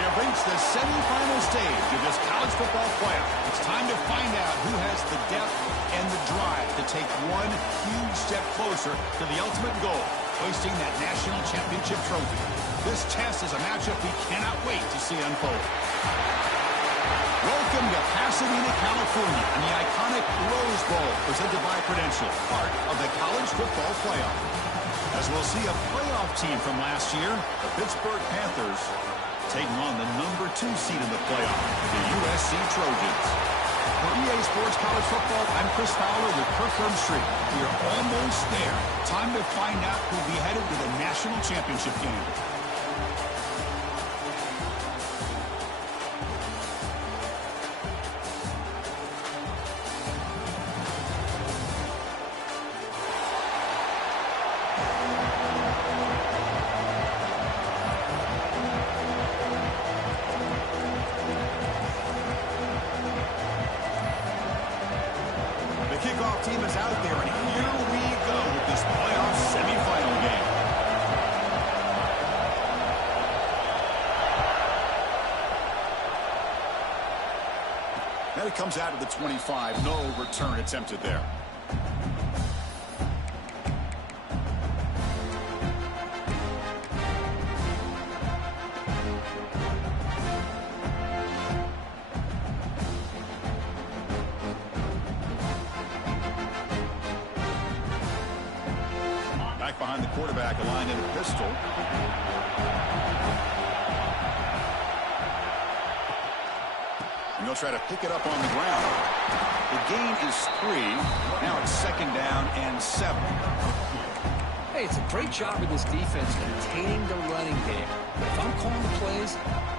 We have reached the semifinal stage of this college football playoff. It's time to find out who has the depth and the drive to take one huge step closer to the ultimate goal, hoisting that national championship trophy. This test is a matchup we cannot wait to see unfold. Welcome to Pasadena, California, and the iconic Rose Bowl presented by Prudential, part of the college football playoff. As we'll see a playoff team from last year, the Pittsburgh Panthers, taking on the #2 seed in the playoff, the USC Trojans. For EA Sports College Football, I'm Chris Fowler with Kirk Street. We are almost there. Time to find out who'll be headed to the national championship game. Kickoff team is out there, and here we go with this playoff semifinal game. And it comes out of the 25. No return attempted there. Behind the quarterback, aligned in a pistol. And he'll try to pick it up on the ground. The gain is 3. Now it's 2nd down and 7. Hey, it's a great job of this defense containing the running game. But if I'm calling the plays,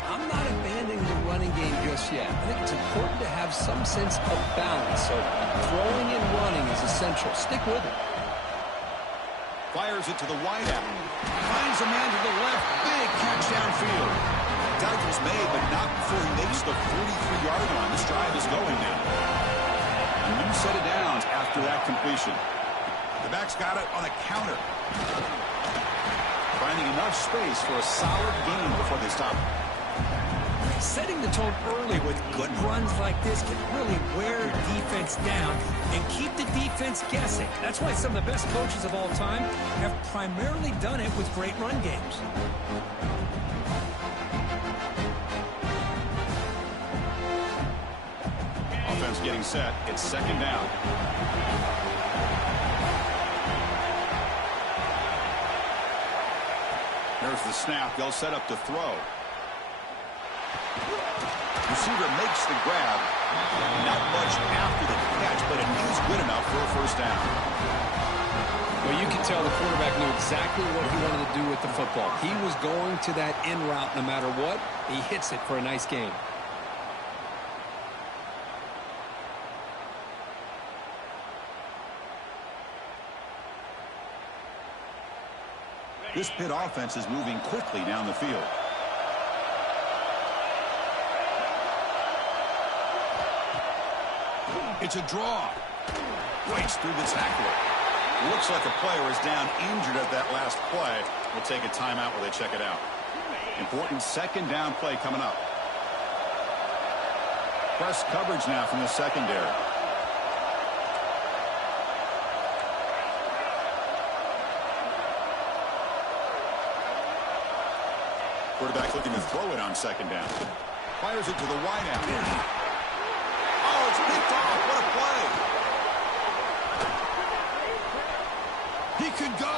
I'm not abandoning the running game just yet. I think it's important to have some sense of balance. So throwing and running is essential. Stick with it. Fires it to the wideout. Finds a man to the left. Big catch downfield. Tackle's made, but not before he makes the 43-yard line. This drive is going now. A new set of downs after that completion. The back's got it on a counter. Finding enough space for a solid gain before they stop. Setting the tone early with good runs like this can really wear defense down and keep the defense guessing. That's why some of the best coaches of all time have primarily done it with great run games. Offense getting set. It's 2nd down. There's the snap. They'll set up to throw. Receiver makes the grab. Not much after the catch, but it is good enough for a 1st down. Well, you can tell the quarterback knew exactly what he wanted to do with the football. He was going to that in route no matter what. He hits it for a nice gain. This Pitt offense is moving quickly down the field. It's a draw. Breaks through the tackler. Looks like a player is down injured at that last play. We'll take a timeout while they check it out. Important 2nd down play coming up. Press coverage now from the secondary. Quarterback looking to throw it on 2nd down. Fires it to the wideout. Oh, it's picked off. What a play. He could go.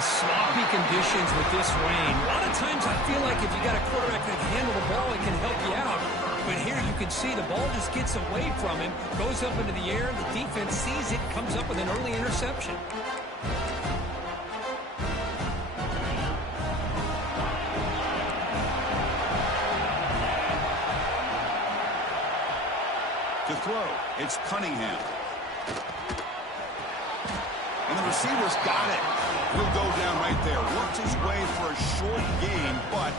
Sloppy conditions with this rain. A lot of times I feel like if you got a quarterback that can handle the ball, it can help you out. But here you can see the ball just gets away from him, goes up into the air, the defense sees it, comes up with an early interception. To throw, it's Cunningham. And the receiver's got it. He'll go down right there. Worked his way for a short gain, but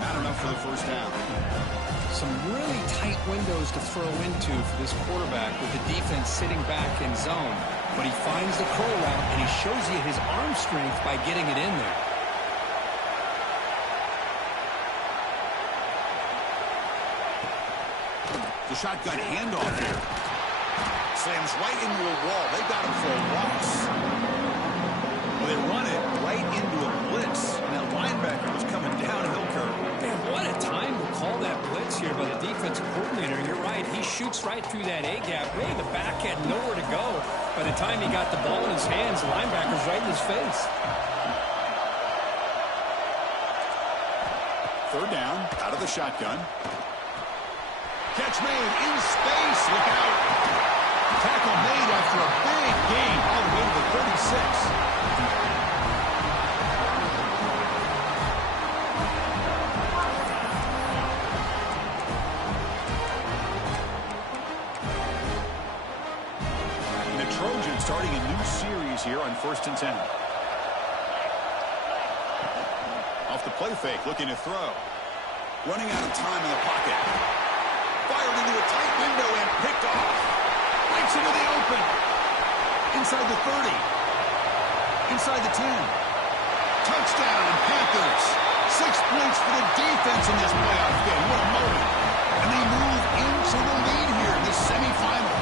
not enough for the 1st down. Some really tight windows to throw into for this quarterback with the defense sitting back in zone. But he finds the curl route, and he shows you his arm strength by getting it in there. The shotgun handoff here. Slams right into a wall. They got him for a loss. Well, they run it right into a blitz. And that linebacker was coming downhill curve. Man, what a time to call that blitz here by the defensive coordinator. You're right. He shoots right through that A-gap. Really, the back had nowhere to go. By the time he got the ball in his hands, the linebacker's right in his face. Third down, out of the shotgun. Catch made in space. Look out. Tackle made after a big gain all the way to the 36. Trojans starting a new series here on 1st and 10. Off the play fake, looking to throw. Running out of time in the pocket. Fired into a tight window and picked off. Breaks into the open. Inside the 30. Inside the 10. Touchdown, Panthers. 6 points for the defense in this playoff game. What a moment. And they move into the lead here in this semifinal.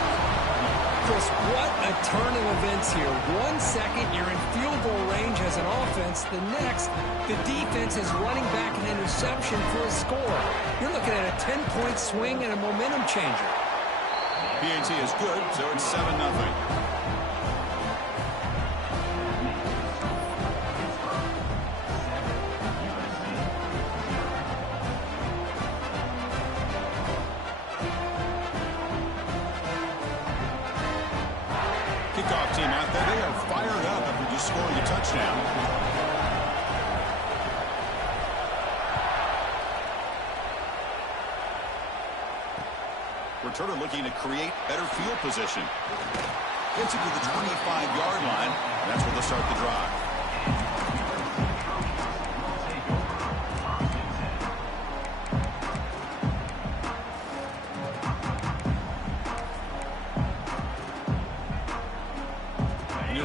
Chris, what a turn of events here. 1 second, you're in field goal range as an offense. The next, the defense is running back an interception for a score. You're looking at a 10-point swing and a momentum changer. PAT is good, so it's 7-0. Kickoff team out there, they are fired up after just scoring a touchdown. Returner looking to create better field position. Gets it to the 25-yard line, and that's where they'll start the drive.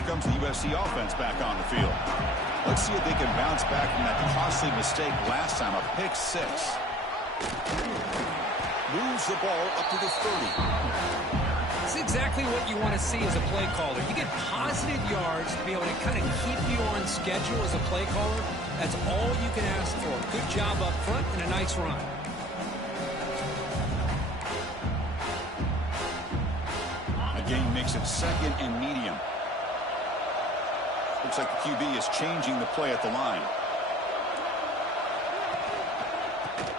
Comes the USC offense back on the field. Let's see if they can bounce back from that costly mistake last time, a pick 6. Moves the ball up to the 30. It's exactly what you want to see as a play caller. You get positive yards to be able to kind of keep you on schedule as a play caller. That's all you can ask for. Good job up front and a nice run. Again, makes it 2nd and medium. Looks like the QB is changing the play at the line.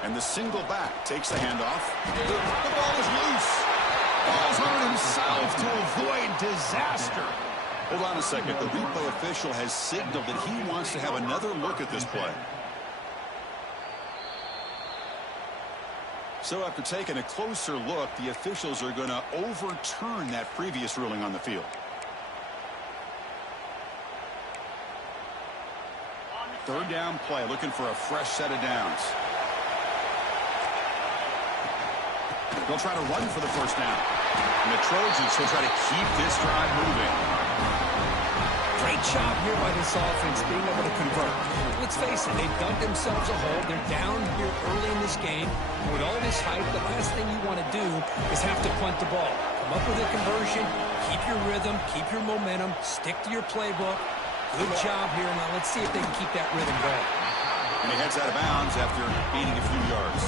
And the single back takes the handoff. The ball is loose. Falls on himself to avoid disaster. Hold on a second. The replay official has signaled that he wants to have another look at this play. So after taking a closer look, the officials are going to overturn that previous ruling on the field. Third down play, looking for a fresh set of downs. They'll try to run for the first down. And the Trojans will try to keep this drive moving. Great job here by this offense being able to convert. Let's face it, they've dug themselves a hole. They're down here early in this game. And with all this hype, the last thing you want to do is have to punt the ball. Come up with a conversion, keep your rhythm, keep your momentum, stick to your playbook. Good job here. Now let's see if they can keep that rhythm going. And he heads out of bounds after gaining a few yards.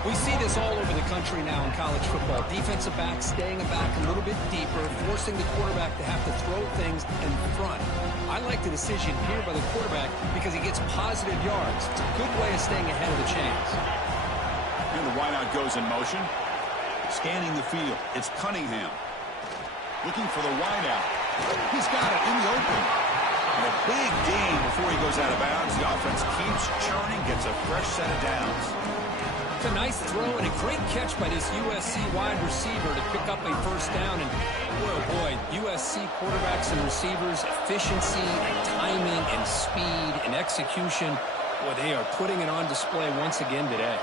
We see this all over the country now in college football. Defensive backs staying back a little bit deeper, forcing the quarterback to have to throw things in front. I like the decision here by the quarterback because he gets positive yards. It's a good way of staying ahead of the chains. And the wideout goes in motion. Scanning the field. It's Cunningham. Looking for the wideout. He's got it in the open. And a big gain before he goes out of bounds. The offense keeps churning, gets a fresh set of downs. It's a nice throw and a great catch by this USC wide receiver to pick up a first down. And boy, USC quarterbacks and receivers, efficiency and timing and speed and execution. Boy, they are putting it on display once again today.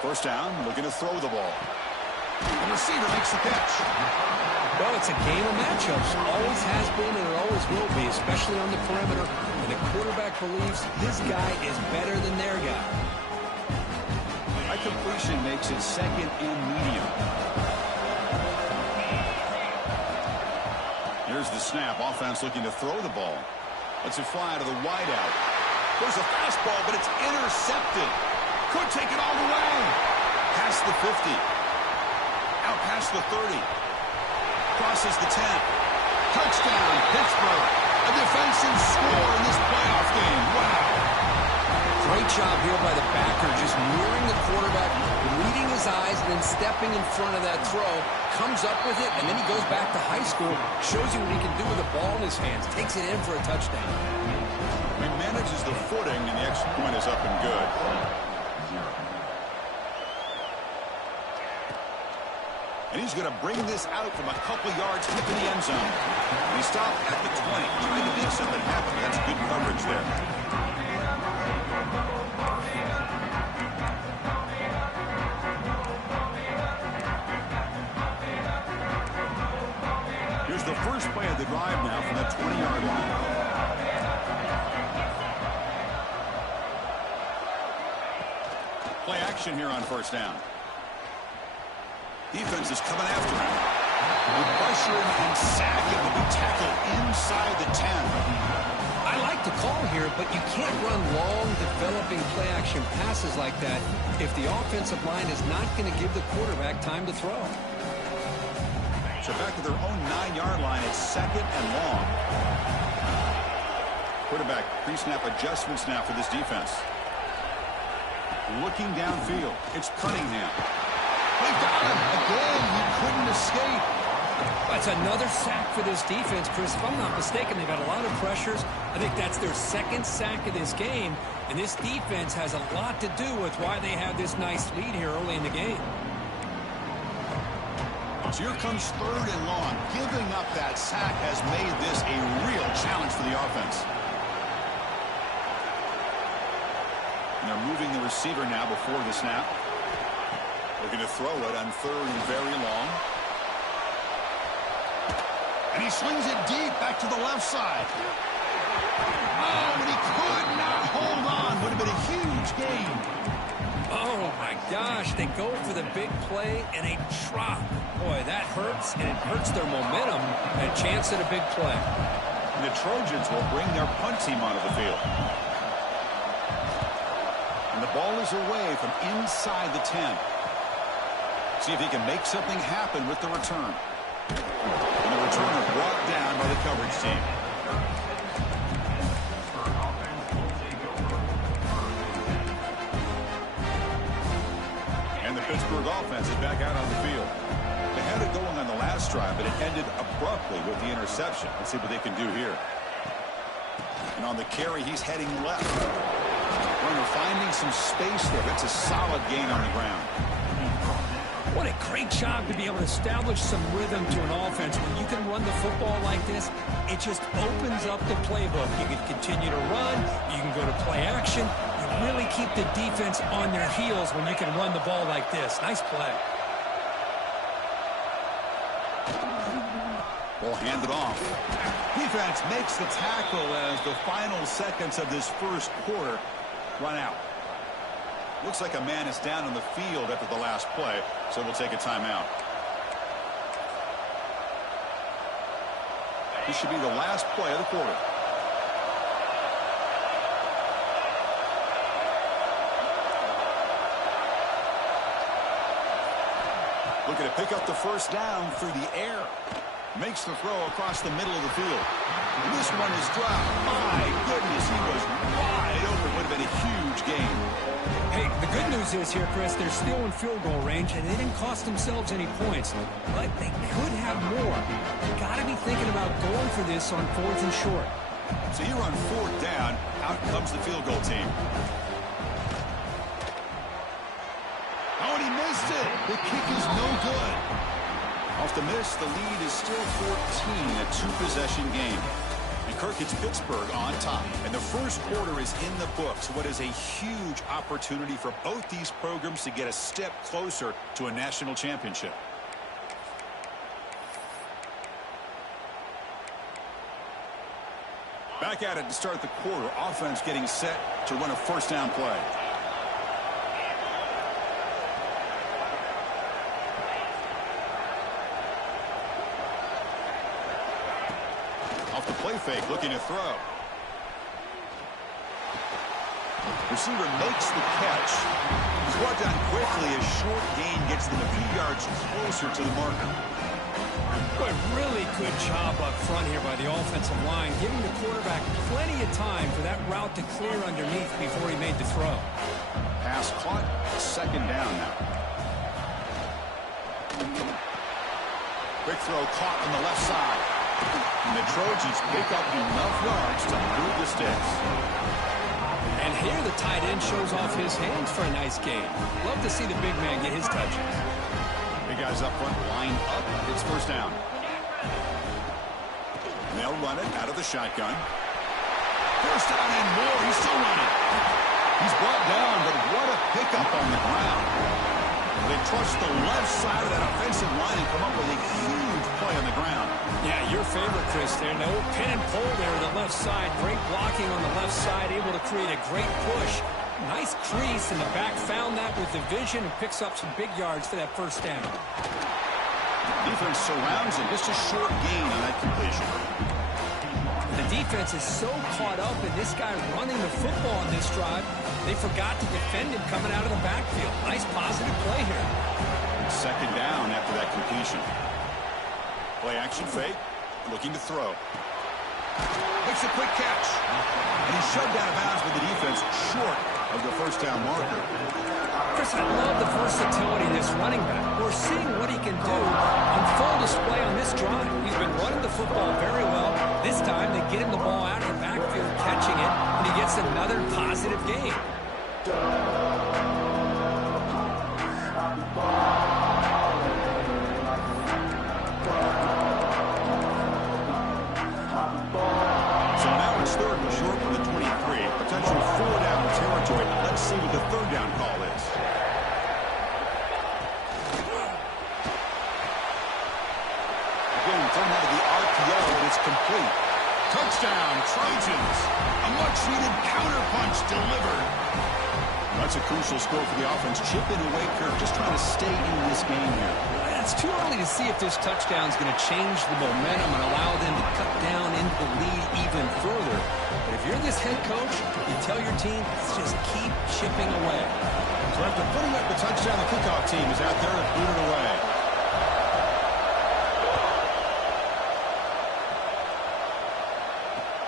First down, looking to throw the ball. The receiver makes the catch. Well, it's a game of matchups. Always has been and it always will be, especially on the perimeter. And the quarterback believes his guy is better than their guy. makes it 2nd and medium. Here's the snap. Offense looking to throw the ball. Lets it fly to the wideout. There's a fastball, but it's intercepted. Could take it all the way. Past the 50. Out past the 30. Crosses the 10. Touchdown, Pittsburgh. A defensive score in this playoff game. Wow. Great job here by the backer, just mirroring the quarterback, reading his eyes, and then stepping in front of that throw. Comes up with it, and then he goes back to high school. Shows you what he can do with the ball in his hands. Takes it in for a touchdown. He manages the footing, and the extra point is up and good. And he's going to bring this out from a couple yards into the end zone. And he stopped at the 20, trying to make something happen. That's good coverage there. Here's the first play of the drive now from that 20-yard line. Play action here on first down. Defense is coming after him. We pressure him and sack him. We tackle inside the 10. I like the call here, but you can't run long, developing play-action passes like that if the offensive line is not going to give the quarterback time to throw. So back to their own 9-yard line. It's 2nd and long. Quarterback pre-snap adjustments now for this defense. Looking downfield. It's Cunningham. They got him. Again, he couldn't escape. That's another sack for this defense, Chris. If I'm not mistaken, they've got a lot of pressures. I think that's their 2nd sack of this game. And this defense has a lot to do with why they have this nice lead here early in the game. So here comes 3rd and long. Giving up that sack has made this a real challenge for the offense. And they're moving the receiver now before the snap. Looking to throw it on 3rd and very long. And he swings it deep back to the left side. Oh, and he could not hold on. Would have been a huge gain. Oh, my gosh. They go for the big play, and they drop. Boy, that hurts, and it hurts their momentum. A chance at a big play. And the Trojans will bring their punt team onto the field. And the ball is away from inside the 10. See if he can make something happen with the return. And the returner brought down by the coverage team. And the Pittsburgh offense is back out on the field. They had it going on the last drive, but it ended abruptly with the interception. Let's see what they can do here. And on the carry, he's heading left. Runner finding some space there. That's a solid gain on the ground. What a great job to be able to establish some rhythm to an offense. When you can run the football like this, it just opens up the playbook. You can continue to run. You can go to play action. You really keep the defense on their heels when you can run the ball like this. Nice play. Ball handed off. Defense makes the tackle as the final seconds of this first quarter run out. Looks like a man is down on the field after the last play, so we'll take a timeout. This should be the last play of the quarter. Looking to pick up the first down through the air. Makes the throw across the middle of the field. And this one is dropped. My goodness, he was wide open. Would have been a huge game. Hey, the good news is here, Chris, they're still in field goal range, and they didn't cost themselves any points. But they could have more. Got to be thinking about going for this on 4th and short. So here on 4th down, out comes the field goal team. Oh, and he missed it. The kick is no good. Off the miss, the lead is still 14, a 2-possession game. And Kirk, it's Pittsburgh on top. And the first quarter is in the books. What is a huge opportunity for both these programs to get a step closer to a national championship. Back at it to start the quarter. Offense getting set to run a first down play. play fake, looking to throw. Receiver makes the catch. He's brought down quickly. A short gain gets them a few yards closer to the marker. Boy, really good job up front here by the offensive line, giving the quarterback plenty of time for that route to clear underneath before he made the throw. Pass caught, second down now. Quick throw caught on the left side. And the Trojans pick up enough yards to move the sticks. And here the tight end shows off his hands for a nice gain. Love to see the big man get his touches. Big guys up front lined up. It's first down. And they'll run it out of the shotgun. First down and more. He's still running. He's brought down, but what a pickup on the ground. They trust the left side of that offensive line and come up with a huge play on the ground. Yeah, your favorite, Chris, there. The old pin and pull there to the left side. Great blocking on the left side, able to create a great push. Nice crease in the back. Found that with the vision and picks up some big yards for that first down. Defense surrounds him. Just a short gain on that completion. The defense is so caught up in this guy running the football on this drive, they forgot to defend him coming out of the backfield. Nice positive play here. Second down after that completion. Play action fake, looking to throw. Makes a quick catch. And he's shoved out of bounds with the defense short of the first down marker. Chris, I love the versatility of this running back. We're seeing what he can do on full display on this drive. He's been running the football very well. This time they get him the ball out of the backfield, catching it, and he gets another positive gain. So now it's third and short from the 23. Potential four-down territory. Let's see what the third down call is. Again, thrown out of the RPO, and it's complete. Touchdown, Trojans. A much-needed counterpunch delivered. That's a crucial score for the offense. Chipping away, Kirk, just trying to stay in this game here. It's too early to see if this touchdown is going to change the momentum and allow them to cut down into the lead even further. But if you're this head coach, you tell your team, let's just keep chipping away. So after putting up the touchdown, the kickoff team is out there to boot it away.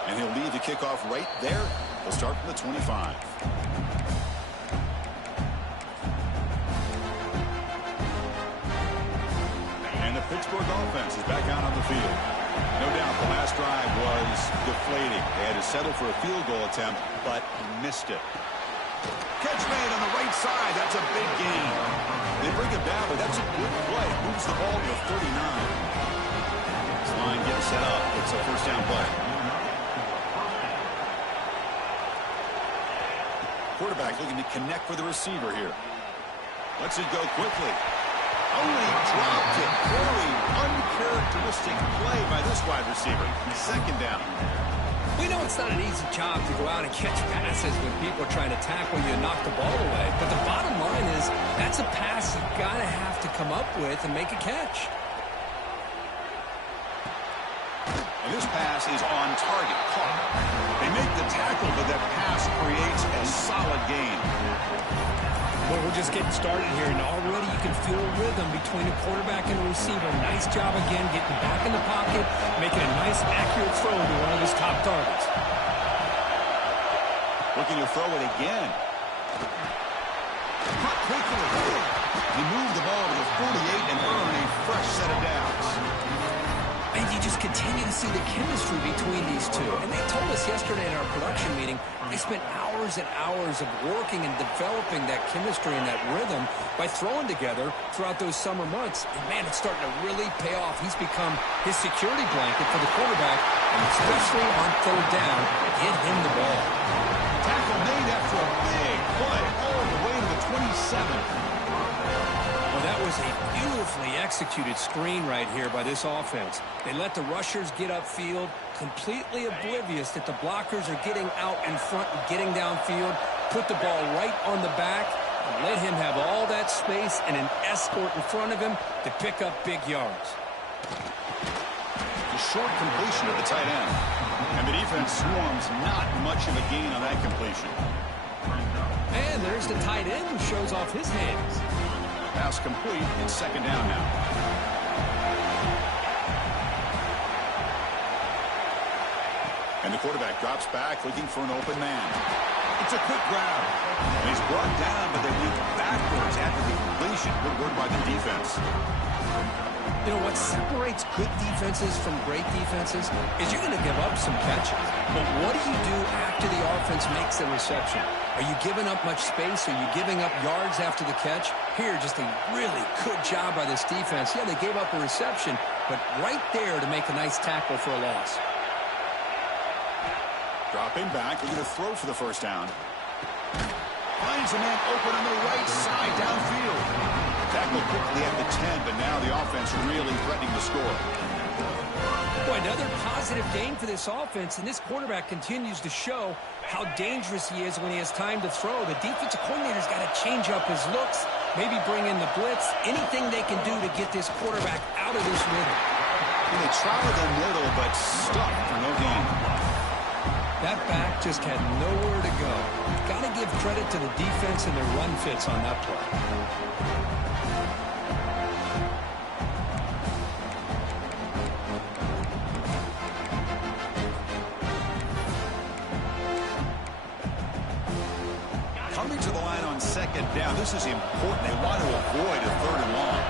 And he'll leave the kickoff right there. He'll start from the 25. Pittsburgh offense is back out on the field. No doubt the last drive was deflating. They had to settle for a field goal attempt, but missed it. Catch made on the right side. That's a big gain. They bring him down, but that's a good play. Moves the ball to the 39. This line gets set up. It's a first down play. Quarterback looking to connect with the receiver here. Lets it go quickly. Only dropped it. Very uncharacteristic play by this wide receiver. Second down. We know it's not an easy job to go out and catch passes when people are trying to tackle you and knock the ball away. But the bottom line is that's a pass you've got to have to come up with and make a catch. And this pass is on target. Caught. They make the tackle, but that pass creates a solid gain. Well, we're just getting started here, and already you can feel a rhythm between the quarterback and the receiver. Nice job again, getting back in the pocket, making a nice, accurate throw to one of his top targets. Looking to throw it again. Caught quickly. He moved the ball to the 48 and earned a fresh set of downs. And you just continue to see the chemistry between these two. And they told us yesterday in our production meeting, they spent hours and hours of working and developing that chemistry and that rhythm by throwing together throughout those summer months. And, man, it's starting to really pay off. He's become his security blanket for the quarterback, and especially on third down, get him the ball. Tackle made after a big play all the way to the 27. Well, that was a beautifully executed screen right here by this offense. They let the rushers get upfield, completely oblivious that the blockers are getting out in front and getting downfield, put the ball right on the back, and let him have all that space and an escort in front of him to pick up big yards. A short completion to the tight end. And the defense swarms not much of a gain on that completion. And there's the tight end who shows off his hands. Pass complete. It's second down now. And the quarterback drops back looking for an open man. It's a quick grab. And he's brought down, but they went backwards after the completion. Good work by the defense. You know, what separates good defenses from great defenses is you're going to give up some catches. But what do you do after the offense makes the reception? Are you giving up much space? Are you giving up yards after the catch? Here, just a really good job by this defense. Yeah, they gave up a reception, but right there to make a nice tackle for a loss. Dropping back, looking to throw for the first down. Finds a man open on the right side downfield. Tackled quickly at the 10, but now the offense really threatening to score. Boy, another positive game for this offense, and this quarterback continues to show how dangerous he is when he has time to throw. The defensive coordinator's got to change up his looks, maybe bring in the blitz, anything they can do to get this quarterback out of this rhythm. And they tried the middle, but stuck for no gain. That back just had nowhere to go. Got to give credit to the defense and their run fits on that play. Coming to the line on second down. This is important. They want to avoid a third and long.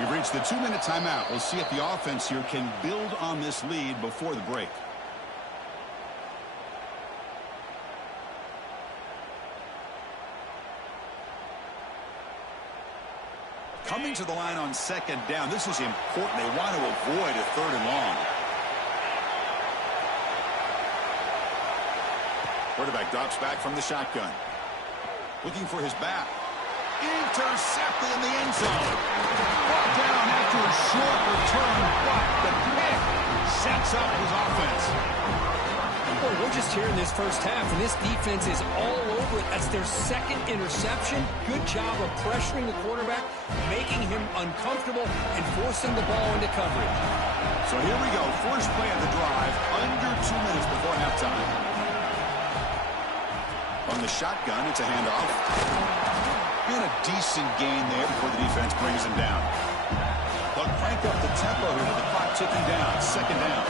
We've reached the 2-minute timeout. We'll see if the offense here can build on this lead before the break. Coming to the line on second down. This is important. They want to avoid a third and long. Quarterback drops back from the shotgun. Looking for his back. Intercepted in the end zone. Brought down after a short return, but the pick sets up his offense. Boy, we're just here in this first half, and this defense is all over it. That's their second interception. Good job of pressuring the quarterback, making him uncomfortable, and forcing the ball into coverage. So here we go. First play of the drive, under 2 minutes before halftime. On the shotgun, it's a handoff. And a decent gain there before the defense brings him down. They'll crank up the tempo here with the clock ticking down. Second down.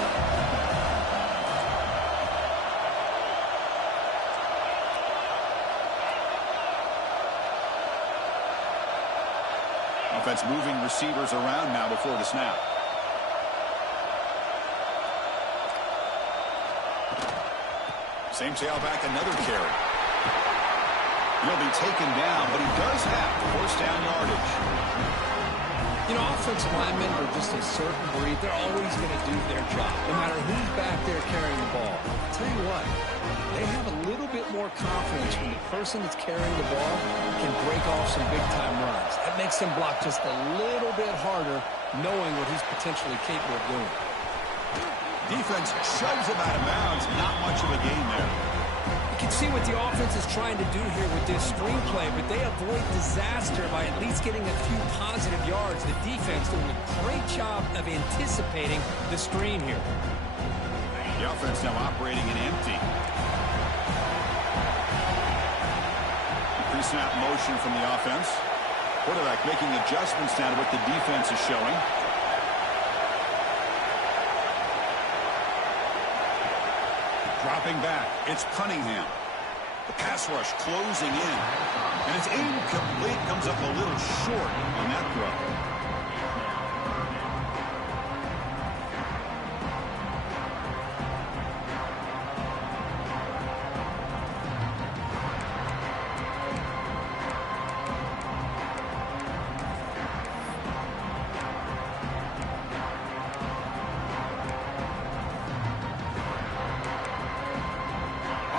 Offense moving receivers around now before the snap. Same tailback, another carry. He'll be taken down, but he does have first down yardage. You know, offensive linemen are just a certain breed. They're always going to do their job, no matter who's back there carrying the ball. I'll tell you what, they have a little bit more confidence when the person that's carrying the ball can break off some big-time runs. That makes them block just a little bit harder, knowing what he's potentially capable of doing. Defense shoves him out of bounds. Not much of a gain there. You can see what the offense is trying to do here with this screenplay, but they avoid disaster by at least getting a few positive yards. The defense doing a great job of anticipating the screen here. The offense now operating in empty. Pre-snap motion from the offense. Quarterback making adjustments now to what the defense is showing. Dropping back, it's Cunningham. The pass rush closing in. And it's incomplete, comes up a little short on that throw.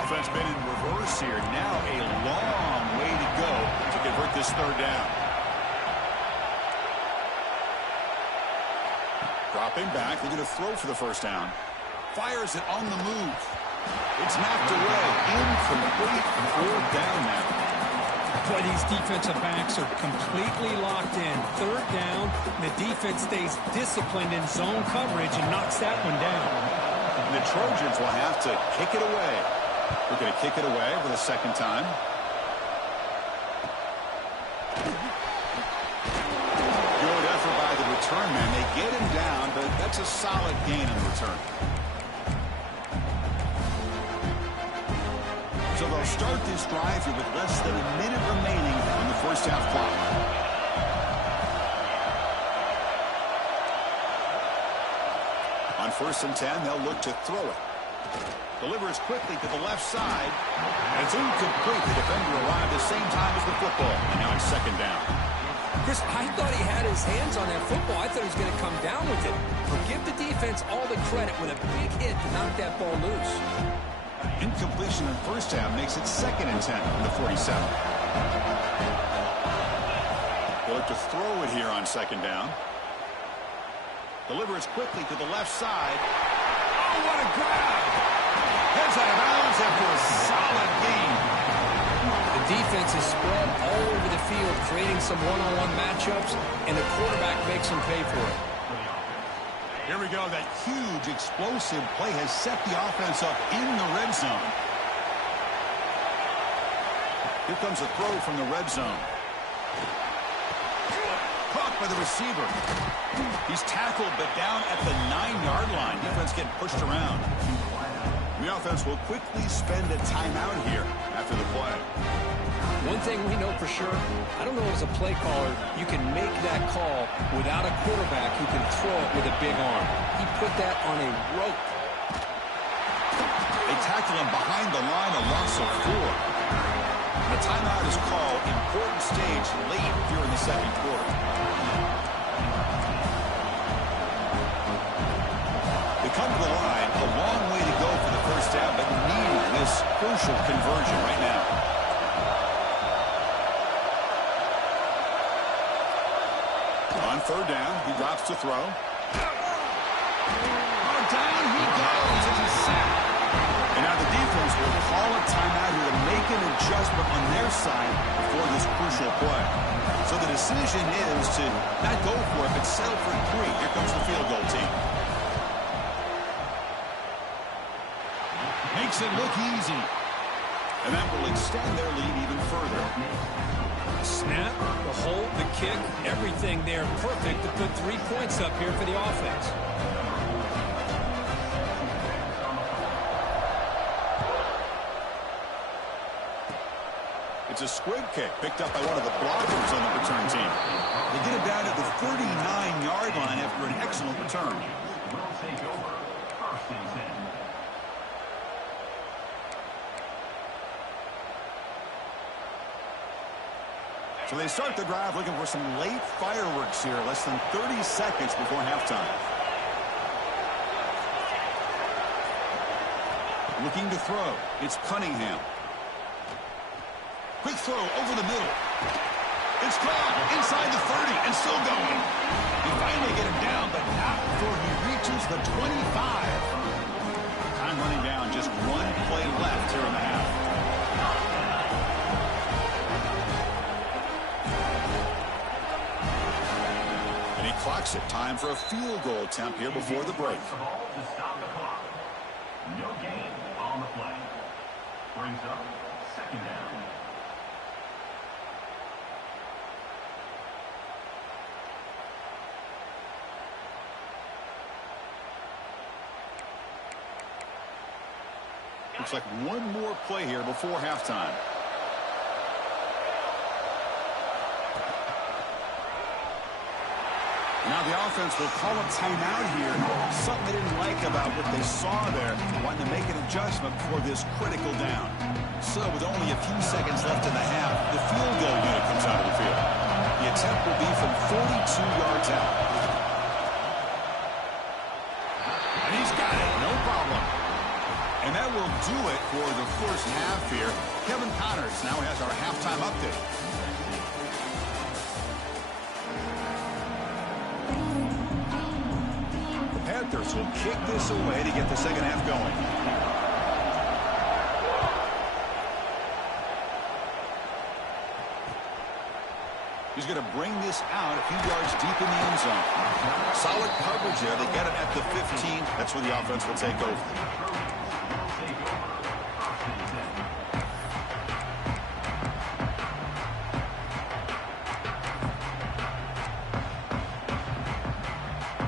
Offense been in reverse here. Now a long way to go to convert this third down. Dropping back, looking to throw for the first down. Fires it on the move. It's knocked away. Incomplete. Fourth down now. Boy, these defensive backs are completely locked in. Third down, the defense stays disciplined in zone coverage and knocks that one down. The Trojans will have to kick it away. We're going to kick it away for the second time. Good effort by the return man. They get him down, but that's a solid gain in the return. So they'll start this drive here with less than a minute remaining on the first half clock. On 1st and 10, they'll look to throw it. Delivers quickly to the left side. And it's incomplete. The defender arrived at the same time as the football. And now it's 2nd down. Chris, I thought he had his hands on that football. I thought he was going to come down with it. But give the defense all the credit with a big hit to knock that ball loose. Incompletion in the first half makes it 2nd and 10 from the 47. They'll look to throw it here on 2nd down. Delivers quickly to the left side. Oh, what a grab! Heads out of bounds after a solid gain. The defense is spread all over the field, creating some one-on-one matchups, and the quarterback makes them pay for it. Here we go. That huge explosive play has set the offense up in the red zone. Here comes a throw from the red zone. Caught by the receiver. He's tackled, but down at the 9-yard line. Defense getting pushed around. The offense will quickly spend a timeout here after the play. One thing we know for sure, I don't know as a play caller, you can make that call without a quarterback who can throw it with a big arm. He put that on a rope. They tackle him behind the line, a loss of 4. The timeout is called. Important stage late here in the 2nd quarter. They come to the line, a long way to go for the first half, but needing this crucial conversion right now. On 3rd down, he drops to throw. Oh, down he goes as he's sacked. And now the defense will call a timeout here to make an adjustment on their side before this crucial play. So the decision is to not go for it, but settle for 3. Here comes the field goal team. Makes it look easy. And that will extend their lead even further. Snap, the hold, the kick, everything there perfect to put 3 points up here for the offense. It's a squib kick picked up by one of the blockers on the return team. They get it down to the 39-yard line after an excellent return. So they start the drive looking for some late fireworks here, less than 30 seconds before halftime. Looking to throw. It's Cunningham. Quick throw over the middle. It's caught inside the 30 and still going. He finally get him down, but not before he reaches the 25. Time running down, just 1 play left here in the half. Clocks it. Time for a field goal attempt here before the break. No gain on the play. Brings up 2nd down. Looks like one more play here before halftime. Now the offense will call a timeout here. Something they didn't like about what they saw there. Wanting to make an adjustment for this critical down. So with only a few seconds left in the half, the field goal unit comes out of the field. The attempt will be from 42 yards out. And he's got it. No problem. And that will do it for the first half here. Kevin Connors now has our halftime update. Panthers will kick this away to get the second half going. He's going to bring this out a few yards deep in the end zone. Solid coverage there. They get it at the 15. That's where the offense will take over.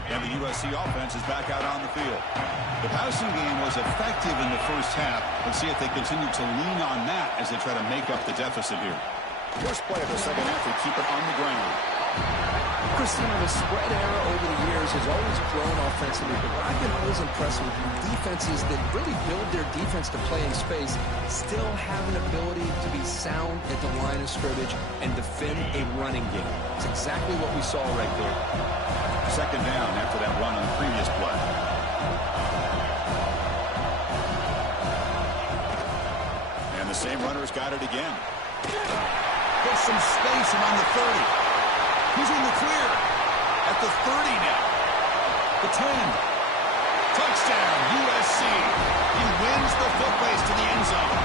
And the USC offense is back out on the field. The passing game was effective in the first half. Let's see if they continue to lean on that as they try to make up the deficit here. First play of the second half, they keep it on the ground. Christina, the spread era over the years has always grown offensively, but I've been always impressed with defenses that really build their defense to play in space, still have an ability to be sound at the line of scrimmage and defend a running game. It's exactly what we saw right there. Second down after that run on the previous play. And the same runner's got it again. Gets some space and on the 30. He's in the clear. At the 30 now. The 10. Touchdown, USC. He wins the foot race to the end zone.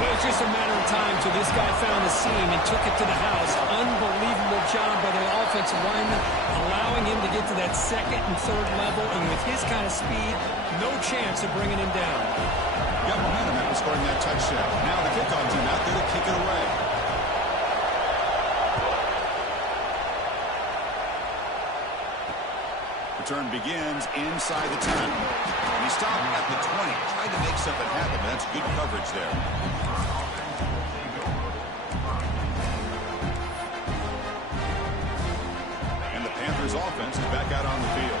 Well, it's just a matter of time till this guy found the seam and took it to the house. Unbelievable job by the offensive lineman, allowing him to get to that second and third level, and with his kind of speed, no chance of bringing him down. Got momentum after scoring that touchdown. Now the kickoff team out there to kick it away. Return begins inside the 10. And he stopped at the 20. Tried to make something happen, but that's good coverage there. And the Panthers offense is back out on the field.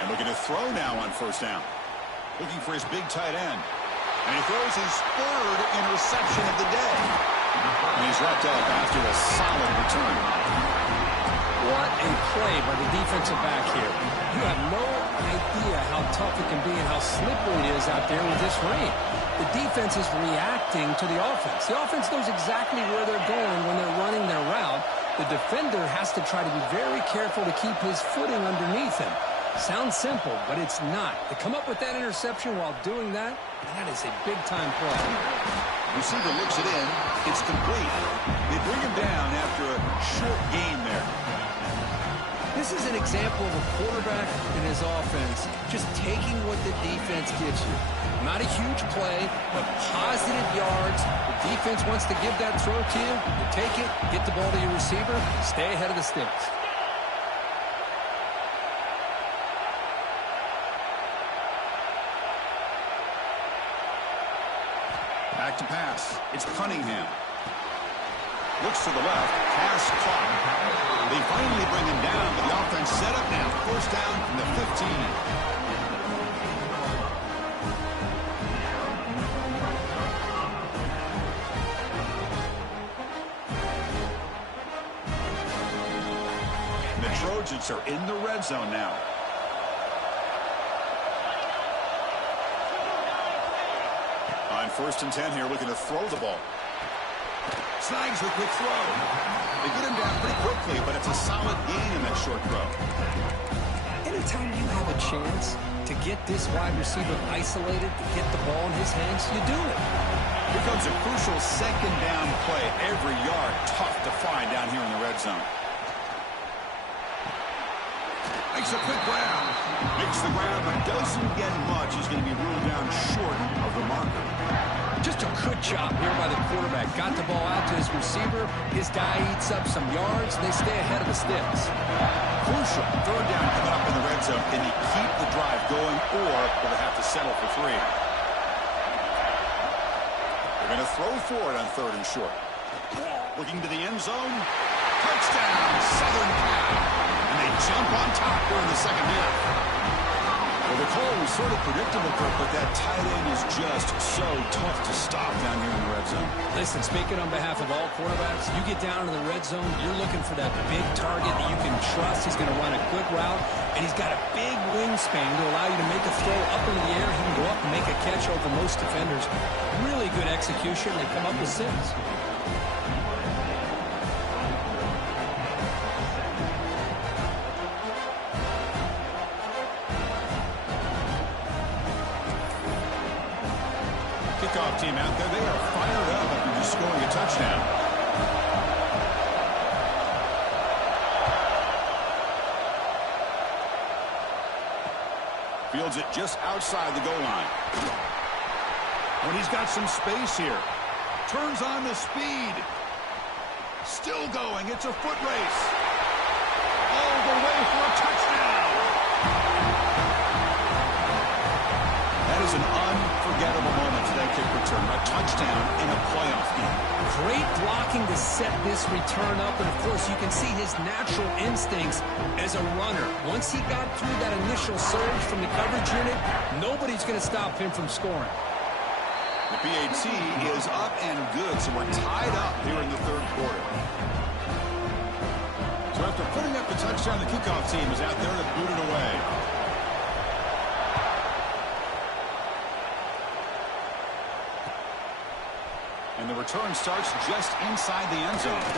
And looking to throw now on first down. Looking for his big tight end. And he throws his third interception of the day. And he's wrapped up after a solid return. What a play by the defensive back here. You have no idea how tough it can be and how slippery it is out there with this rain. The defense is reacting to the offense. The offense knows exactly where they're going when they're running their route. The defender has to try to be very careful to keep his footing underneath him. Sounds simple, but it's not. To come up with that interception while doing that, that is a big-time play. Receiver looks it in. It's complete. They bring him down after a short gain there. This is an example of a quarterback and his offense just taking what the defense gives you. Not a huge play, but positive yards. The defense wants to give that throw to you. You take it, get the ball to your receiver, stay ahead of the sticks. Back to pass. It's Cunningham. Looks to the left. Pass caught. They finally bring him down, but the offense set up now. First down from the 15. And the Trojans are in the red zone now. On first and 10 here, looking to throw the ball. Snags the quick throw. They get him down pretty quickly, but it's a solid gain in that short throw. Anytime you have a chance to get this wide receiver isolated, to get the ball in his hands, you do it. Here comes a crucial second down play. Every yard tough to find down here in the red zone. Makes a quick grab. Makes the grab, but doesn't get much. He's going to be ruled down short of the marker. Just a good job here by the quarterback. Got the ball out to his receiver. His guy eats up some yards. They stay ahead of the sticks. Crucial. Third down coming up in the red zone. Can he keep the drive going, or will they have to settle for three? They're going to throw for it on third and short. Looking to the end zone. Touchdown, Southern Cal. And they jump on top during the second half. Well, the call was sort of predictable, Kirk, but that tight end is just so tough to stop down here in the red zone. Listen, speaking on behalf of all quarterbacks, you get down to the red zone, you're looking for that big target that you can trust. He's going to run a good route, and he's got a big wingspan to allow you to make a throw up into the air. He can go up and make a catch over most defenders. Really good execution. They come up with 6. kickoff team out there. They are fired up after just scoring a touchdown. Fields it just outside the goal line. When he's got some space here. Turns on the speed. Still going. It's a foot race. All the way for a touchdown. That is an unforgettable moment to that kick return. A touchdown in a playoff game. Great blocking to set this return up. And, of course, you can see his natural instincts as a runner. Once he got through that initial surge from the coverage unit, nobody's going to stop him from scoring. The PAT is up and good, so we're tied up here in the third quarter. So after putting up the touchdown, the kickoff team is out there to boot it away. And the return starts just inside the end zone.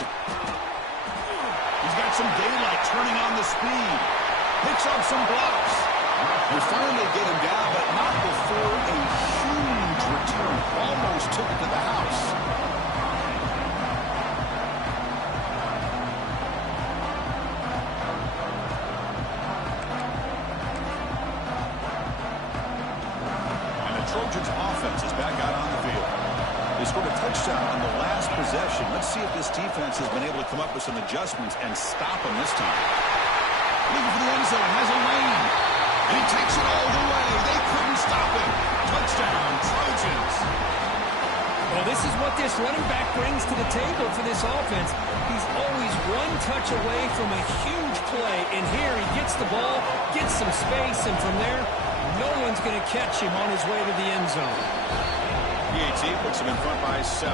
He's got some daylight turning on the speed. Picks up some blocks. They finally get him down, but not before a huge return. Almost took it to the house. And the Trojans' offense is back out on the field. They scored a touchdown on the last possession. Let's see if this defense has been able to come up with some adjustments and stop them this time. Looking for the end zone, has a lane. And he takes it all the way. They couldn't stop him. Touchdown, Trojans. Well, this is what this running back brings to the table for this offense. He's always one touch away from a huge play. And here he gets the ball, gets some space, and from there, no one's going to catch him on his way to the end zone. PAT puts him in front by 7.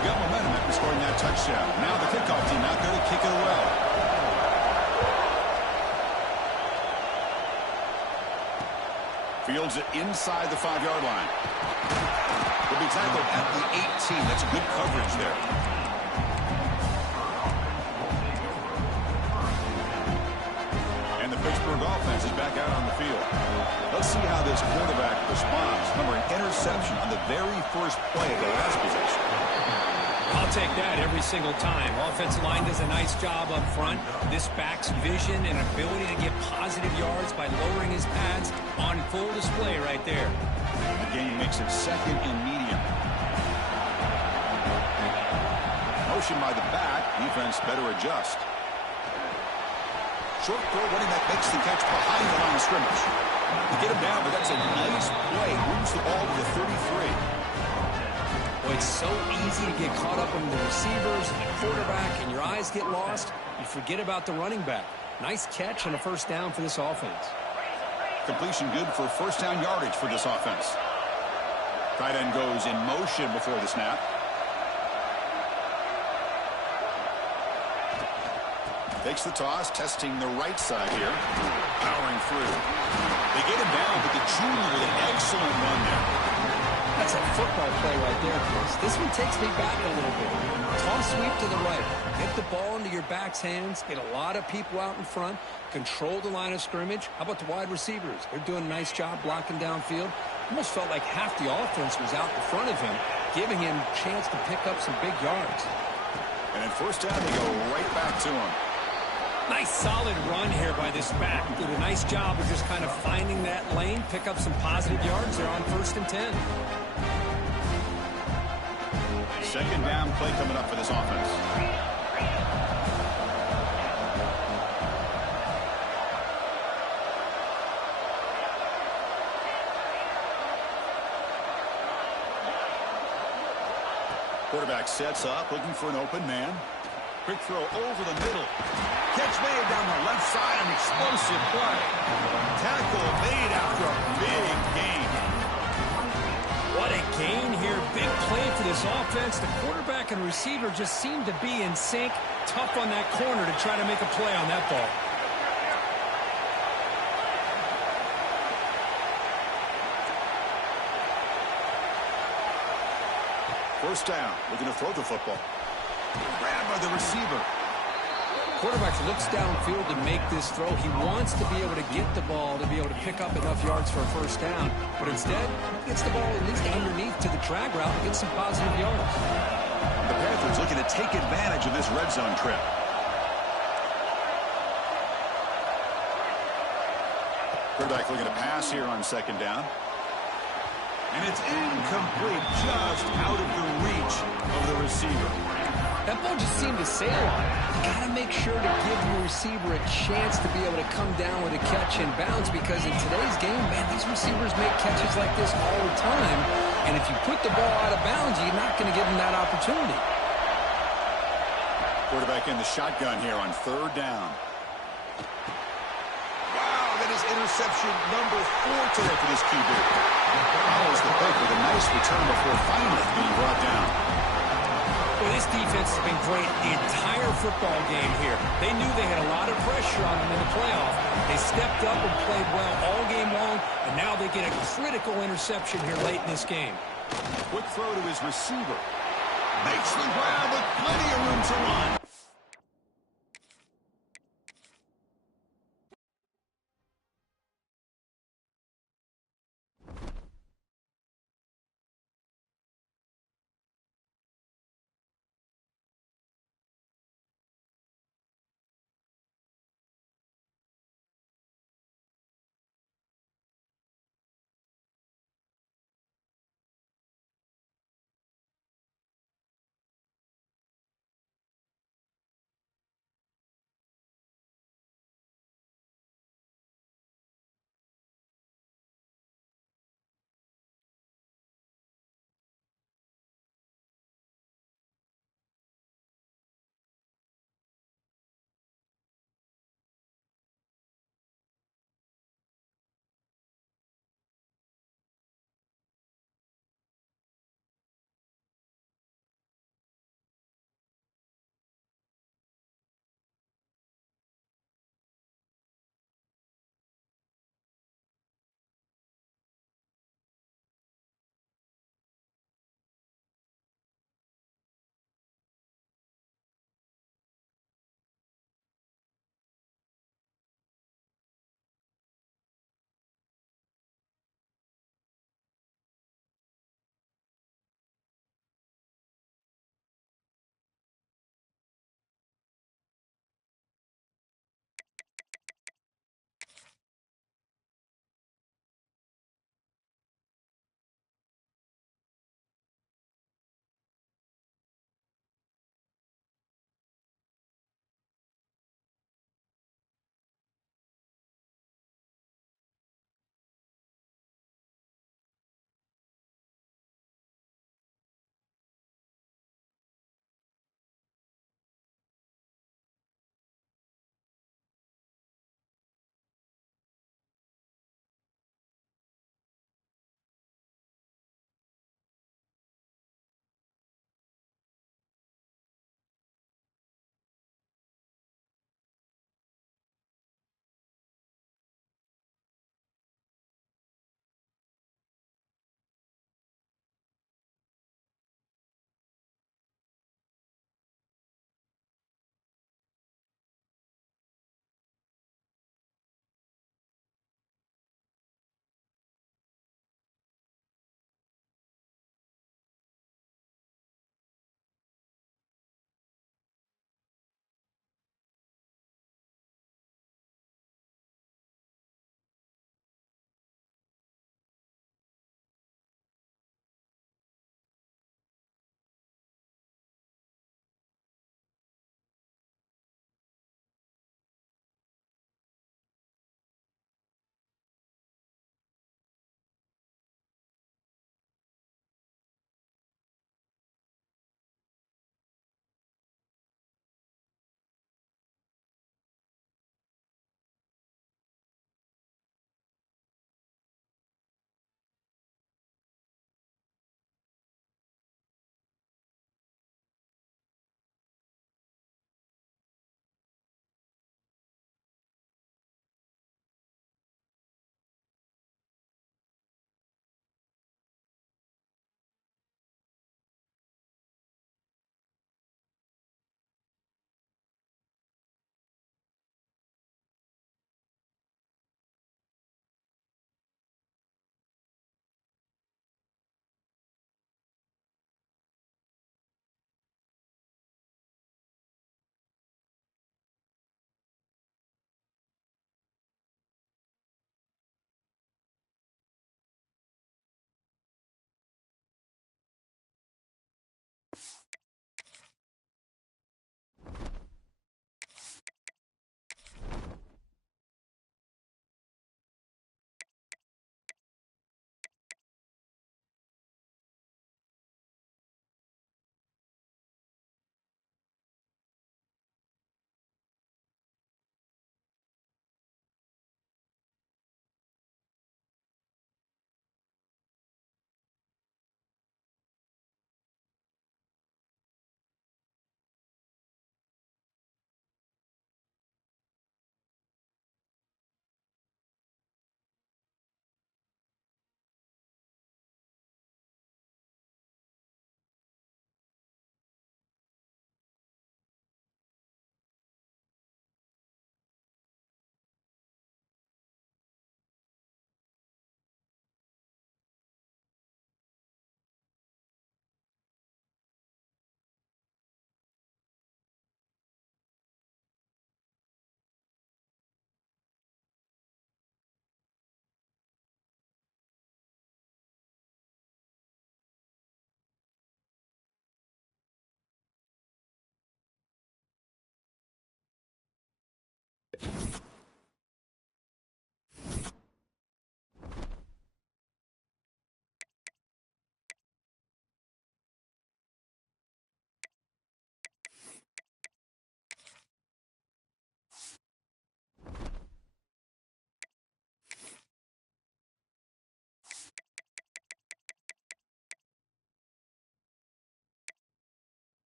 Got momentum after scoring that touchdown. Now the kickoff team out there to kick it away. Fields it inside the 5-yard line. Will be tackled at the 18. That's good coverage there. And the Pittsburgh offense is back out on the field. Let's see how this quarterback responds. Remember, an interception on the very first play of the last possession. I'll take that every single time. Offensive line does a nice job up front. This back's vision and ability to get positive yards by lowering his pads on full display right there. The game makes it 2nd and medium. Motion by the back. Defense better adjust. Short throw, running back makes the catch behind the line of scrimmage. To get him down, but that's a nice play. Moves the ball to the 33. Well, it's so easy to get caught up in the receivers and the quarterback, and your eyes get lost. You forget about the running back. Nice catch and a first down for this offense. Completion good for first down yardage for this offense. Tight end goes in motion before the snap. Takes the toss, testing the right side here. Powering through. They get him down, but the junior with an excellent run there. That's a football play right there, Chris. This one takes me back a little bit. Toss sweep to the right. Get the ball into your back's hands. Get a lot of people out in front. Control the line of scrimmage. How about the wide receivers? They're doing a nice job blocking downfield. Almost felt like half the offense was out in front of him, giving him a chance to pick up some big yards. And in first down, they go right back to him. Nice solid run here by this back. Did a nice job of just kind of finding that lane, pick up some positive yards there on 1st and 10. Second down play coming up for this offense. Quarterback sets up, looking for an open man. Quick throw over the middle. Catch made down the left side, an explosive play. Tackle made after a big gain. What a gain here. Big play for this offense. The quarterback and receiver just seem to be in sync. Tough on that corner to try to make a play on that ball. First down. Looking to throw the football. Grabbed by the receiver. quarterback looks downfield to make this throw. He wants to be able to get the ball to be able to pick up enough yards for a first down. But instead, he gets the ball at least underneath to the drag route and gets some positive yards. The Panthers looking to take advantage of this red zone trip. Quarterback looking to pass here on second down. And it's incomplete, just out of the reach of the receiver. That ball just seemed to sail on it. You got to make sure to give your receiver a chance to be able to come down with a catch and bounce, because in today's game, man, these receivers make catches like this all the time. And if you put the ball out of bounds, you're not going to give them that opportunity. Quarterback in the shotgun here on third down. Wow, that is interception number 4 today for this QB. Follows the pick with a nice return before finally being brought down. Well, this defense has been great the entire football game here. They knew they had a lot of pressure on them in the playoff. They stepped up and played well all game long, and now they get a critical interception here late in this game. Quick throw to his receiver. Makes the grab with plenty of room to run.